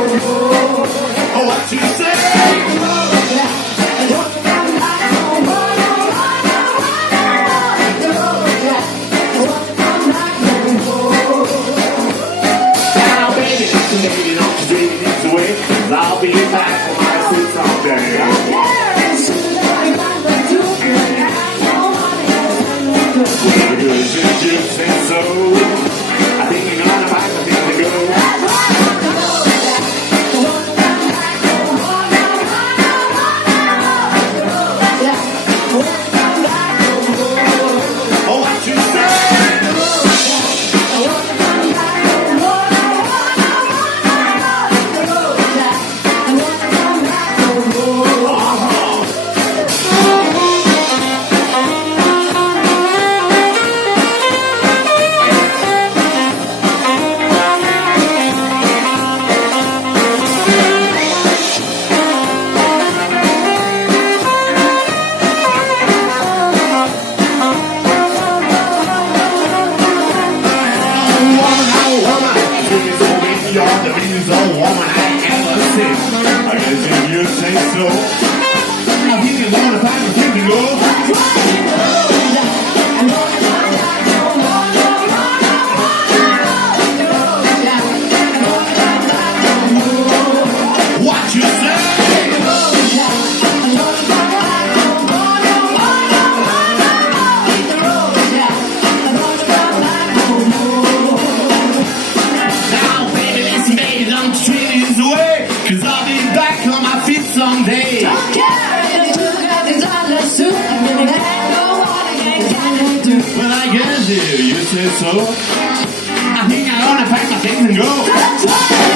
Oh, what you say? Now, baby, don't treat it this way, 'cause I'll be back for my sweet someday. Well, good since you said so, I think you're gonna find the thing to go. Oh, what you say? You're the reason woman I ever seen. I guess if you say so, I think you're gonna find a thing to go. What you say? Cause I'll be back on my feet someday. Don't care if you got these other suit. I'm gonna go on again, can do. Well, I guess if you say so, I think I'm gonna pack my things and go.